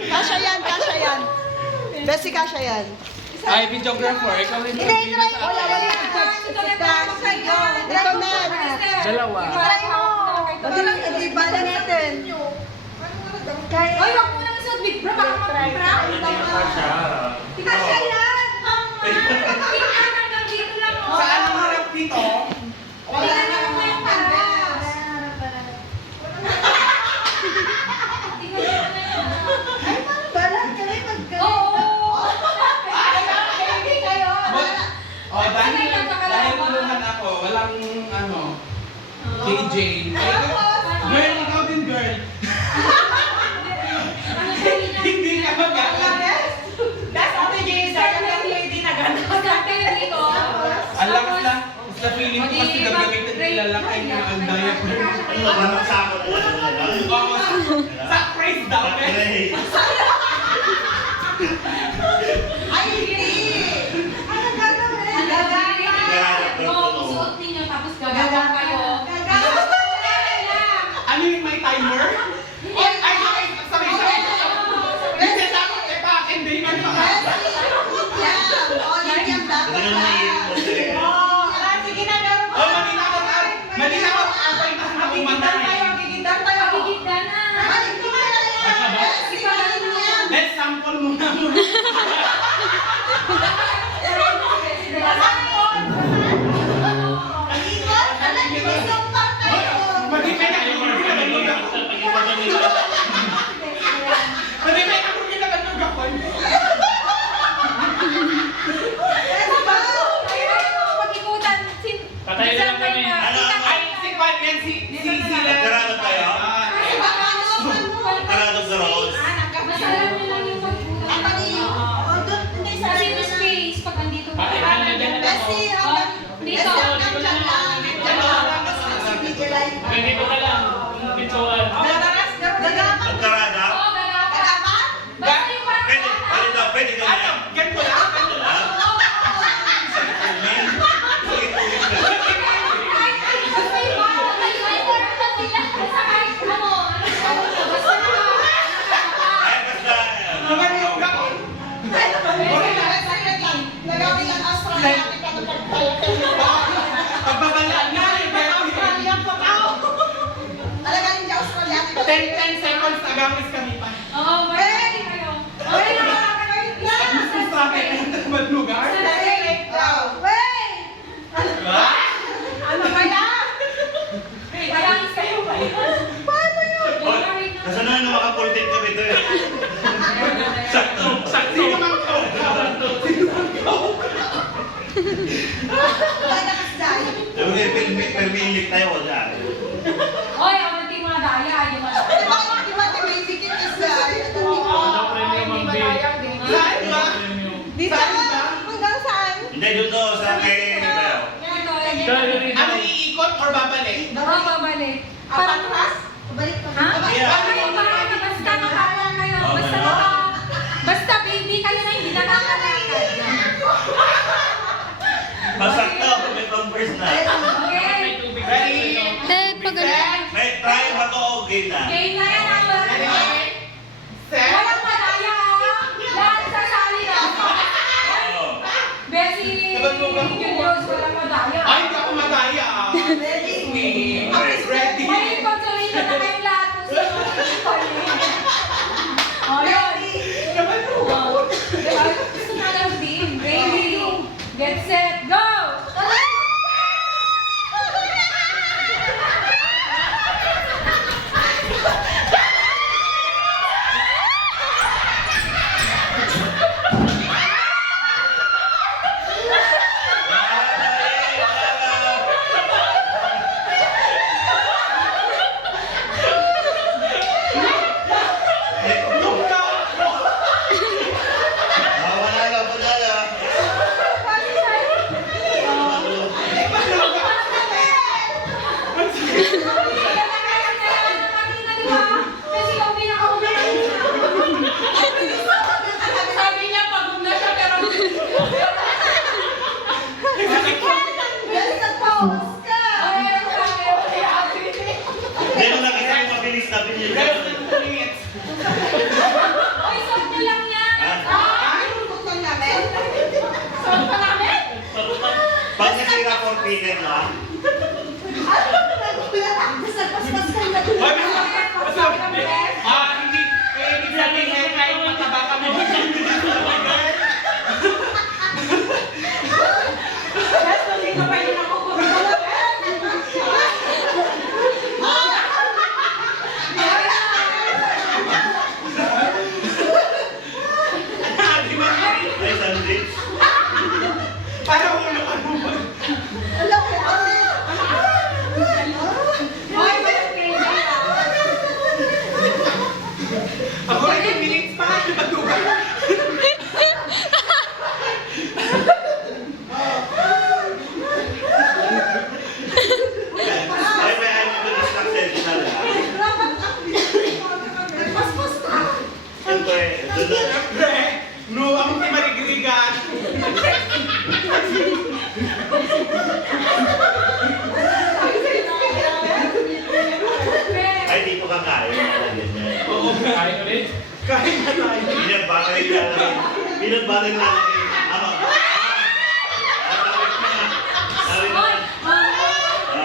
Kasya yan, kasya yan. Besi kasya yan. Ay, videographer, ikaw rin Hindi, try mo. Ikaw na. Dalawa. Try mo. Iba na natin. Oy, wag mo nang isuot big bra, baka mag-bra. Kasya yan! Hanggang dito lang. Saan ang harap dito? Wala na naman yung taras. Balat kami magkalit. Oo! Baby kayo! Oh, dahil tulungan ako, walang ano, KJ. Girl, ikaw din girl. Hindi ka mag-aalas. That's all the days. Hindi na gano'n. Start kayo dito. Alam lang, sa feeling ko kasi gagamitin nila lang ay yung ang diaper. Sa praise daw. Ay, hindi. Ano gagawin? Isuot ninyo tapos gagawa kayo. Ano yung may timer? Ay, sabi. Hindi dapat eh, pa, hindi man pa. Sige na, meron pa. Oh, malinaw ang abay na Magigindar tayo, magigindar tayo. Pagigida na. Ay, hindi ka na yan. Sige na yan. Let's sample muna muna. Ikot, alam niyo, isumpak tayo. Mag-ipay ako, hindi naman mag-ako. Mag-ipay ako, hindi naman mag-ako. Pag-ikutan. Patay lang kami. Ay, si Juan yan, si sila. Karado tayo? Karado sa road? Masalam nyo lang yung pag-ikutan. Kasi yung space pag andito ka. Dito. Pwede ko na lang. Pituan. Ang karada? Oo, galapan. Basta yung parang Pwede na yan. Ganito lang. Ay, basta. Naman yung gakon. Pagbabalaan na, eh. 10 seconds, agamis kami pa. Gusto sa akin, maglugar. Nasa na makapultit kami ito eh. Sakto. Sino man ko? Permilik tayo wala. Oy, ang nating mga daya, yung mga Ano premium ang bill? Saan ba? Saan ba? Hindi, doon to sa akin. Kaya rin Ano, iikot or babalik? babalik. Patras? Ha? Ano ba? Basta nakakalala kayo. Basta baby kayo na hindi nakakalakad. Masakto, may converse na. Okay? may tubig. Ready? Pag May try ba to o game na? Game na yan ang Ready? Set? walang madaya. Lahat sasali na. Oo. Bessie, Julius, walang madaya. Ay, hindi ako madaya. Me. Ready? May consolation na kayong lahat kung sino ang ipon. O, yun. Naman mo. Gusto na lang din. Ready, get set, go! speaker na. Hoy, hindi. Ibig sabihin, kahit mataba ka mo. Ay, sandwich. Parang ulo ka mo. Ako rin yung minutes pa. Ay, may ayaw mo distraction na lang. Siyempre, doon na. Siyempre, no, ako si Marigrigan. Ay, dito ka kaya. Ganyan. Oo, Kain ulit. kahit na tayo. Pinagbatay lalagay. Pinagbatay lalagay. Ano? Sabi mo.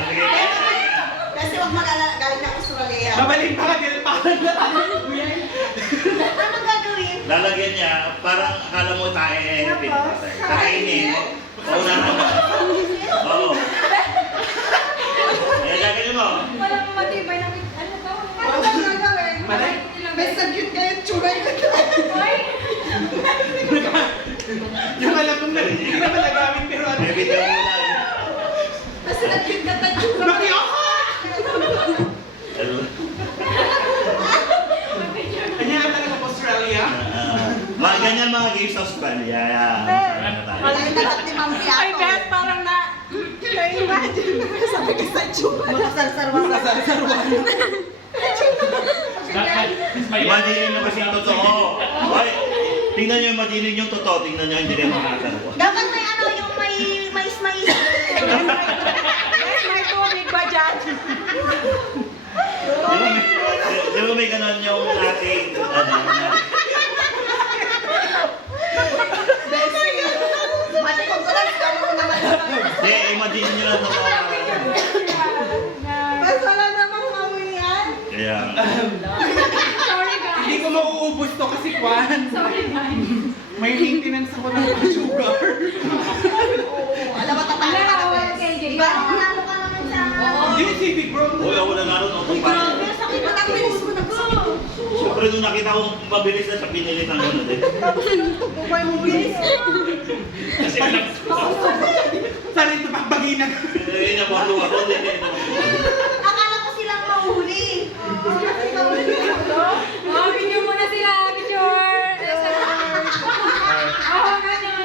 Sige. Kasi huwag mag-alala, galing ng Australia. Babalik pa ka din, parang Anong gagawin? Lalagyan niya, parang akala mo tae. Kainin. Oo na naman. Oo. Kaya gagawin mo. Walang matibay na ano to? Ano ba gagawin? Malay. May sagyut kayo, tsura yun. Hoy! Yung alam mong hindi na malagamit pero ano. May video mo lang. Kasi sagyut ka tayo, tsura. Makiyaha! Kanya nga talaga po Australia. Mga ganyan mga games sa Australia. Wala yung lahat ni Ma'am Piato. Ay, Beth, parang na... Na-imagine na sabi ka sa tsura. Masasalsarwa. Imagine nyo kasi yung totoo. Ay, tingnan nyo, imagine nyo yung totoo. Tingnan nyo, hindi rin makakalwa. Dapat may ano, yung may mais-mais. May tubig ba dyan? Di ba may ganon yung ating, ano, Mati kong ko lang, sabi ko naman. hindi, imagine nyo lang totoo. Mas wala namang mawiyan. Kaya, Sorry guys. Hindi ko mauubos to kasi kwan. Sorry guys. May maintenance ako ng sugar. Oo, alam mo, tatalo ka na, Beth. Okay, okay. Diba, nanalo ka naman sa... Hindi si Big Bro. uy, ako na naroon ako pa. Grabe, sakit mo, bilis mo nagsakit. Siyempre, nung nakita ko mabilis na siya, pinilit ang gano'n din. Bumay mo bilis. Kasi alam Sana ito pagbaginan. Hindi na ako, hindi na Akala ko silang mahuli. Oh, video muna sila, picture. Oh, ganyan.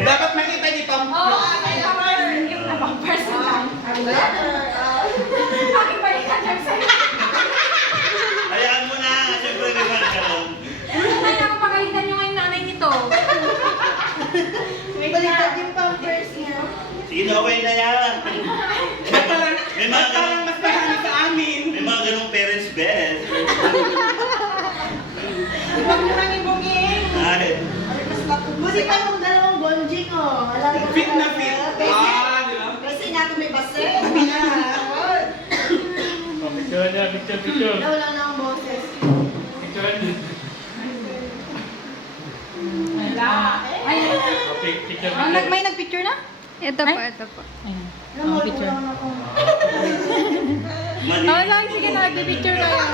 Dapat makita ni Pam. Oh, yung abang person lang. Aking balikan lang sa'yo. Hayaan mo na, siyempre may fan ka nun. Ay, naku, pagalitan nyo ngayon nanay nito. May baliktad yung pampers niya. Sino okay na yan? At parang, May mga at parang mas mahali sa amin. May mga ganong parents best. Huwag mo nang ibungin. Ay, Buti pa yung dalawang bonjing, oh. Alam ko Fit na fit. Kasi, Ah, di ba? kasi nga ito may base. picture niya, picture. Wala na ang boses. Picture niya. Wala. Ay, Picture. may nagpicture na? Ito po, ito po. Alam mo, wala na akong... mali. Oh, lang, sige na, nagpipicture kayo.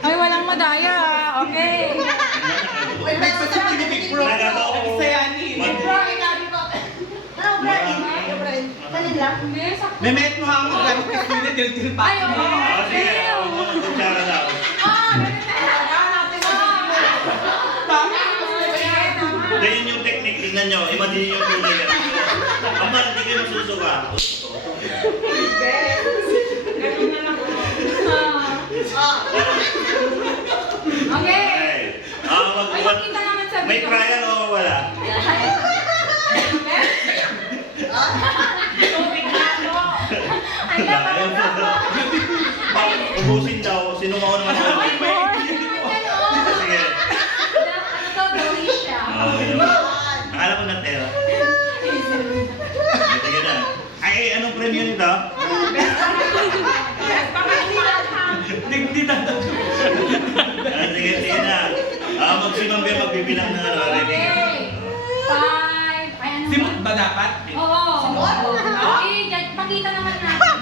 Ay, walang madaya. Okay. Wait, meron sa Kasi ni Big Bro. Nagsayanin. Ano, Brian? Ano, Brian? Kanin lang? Hindi, sakto. Memet mo ang maggamit kasi nila til-til pa. Ay, oo. Oh, sige, huwag mo ng kutsara daw. Ah, ganun na. Hindi yun yung technique, tingnan nyo. Imagine yung tunay ka. Ama, hindi kayo masusuka. Okay. Okay. Ay, makita naman sa May video. trial o wala? Ang dapat ang dapat. Ubusin daw. Sino mo naman ako? Ay, hindi naman yan, oh. Sige. Ano to, Delicia. Akala ko na tela. frame yun ito. Hindi na. Sige, sige na. Magsimang ba magbibilang na ano, ready? Okay. 5. Ay, ano Simot ba dapat? Oo. Pakita naman natin.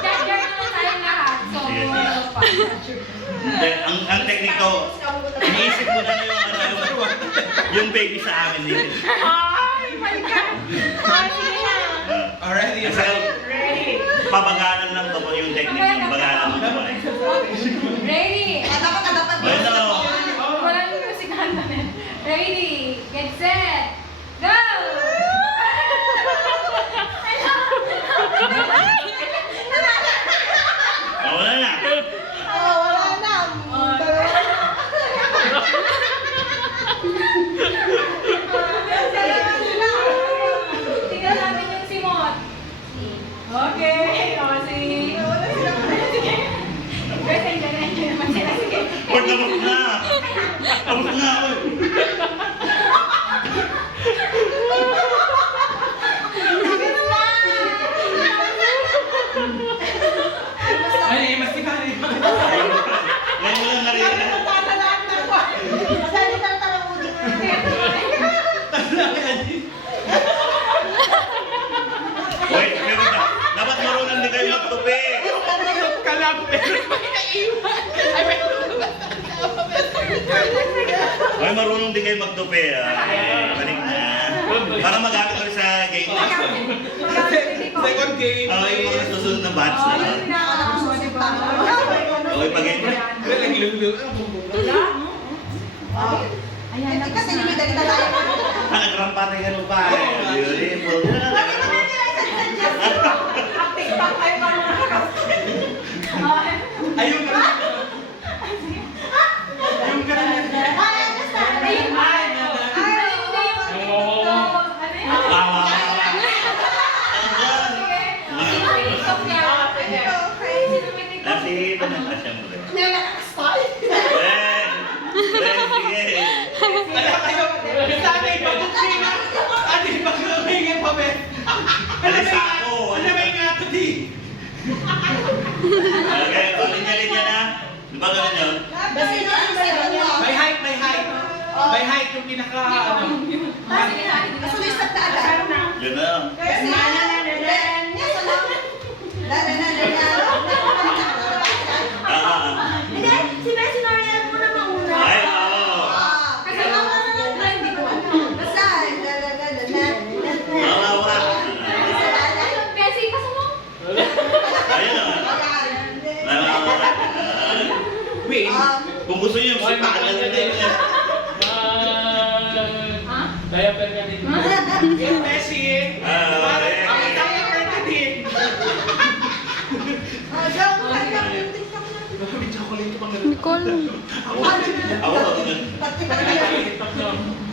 Judger naman tayong lahat. So, Sige, sige. Hindi, ang tekniko, iniisip ko na yung ano, yung baby sa amin dito. Ay, my God! Ay, sige na. Already. Kasi pabagalan lang to yung technique yung bagalan mo naman. Ready? Dapat. Bueno, Walang music natin. Ready? Get set. Go! wala na. Oh, wala na. Tingnan natin yung simot. Okay. O, si... Guys, ay ganyan naman sila. Sige. Pag tapos na. Tapos na ako. Ay, mas tikari. Ngayon mo lang narinig. Wait, meron na. Dapat marunong din kayo magtupi. Kalam, pero may naiwan. Ay, may Ay, marunong din kayo magtupi. Balik na. Para magamit ko rin sa game. Second game. Yung mga susunod na batch na. Okay, pag-game. Ayan, Nag-rampa rin ganun pa. Beautiful. Ayun ka na. Ayun ka na. Tawa. Kasi ito na kasya mo rin. Sige. Alam kayo, sana ipagkukin na. Ano yung pagkukin pa, Ben? Alis ako. Ano ba yung nga ito, di? Okay, linya-linya na. Di ba gano'n yun? May height, may height. May height yung pinaka, ano. Yun na. Ay, oo. Wala. Ayun na. Wait. Kung gusto niyo, sipakan na lang din. Diaper ka din. Yung Messi, Okay. ang itang pwede din. May chocolate pa nga. Ako. Tapos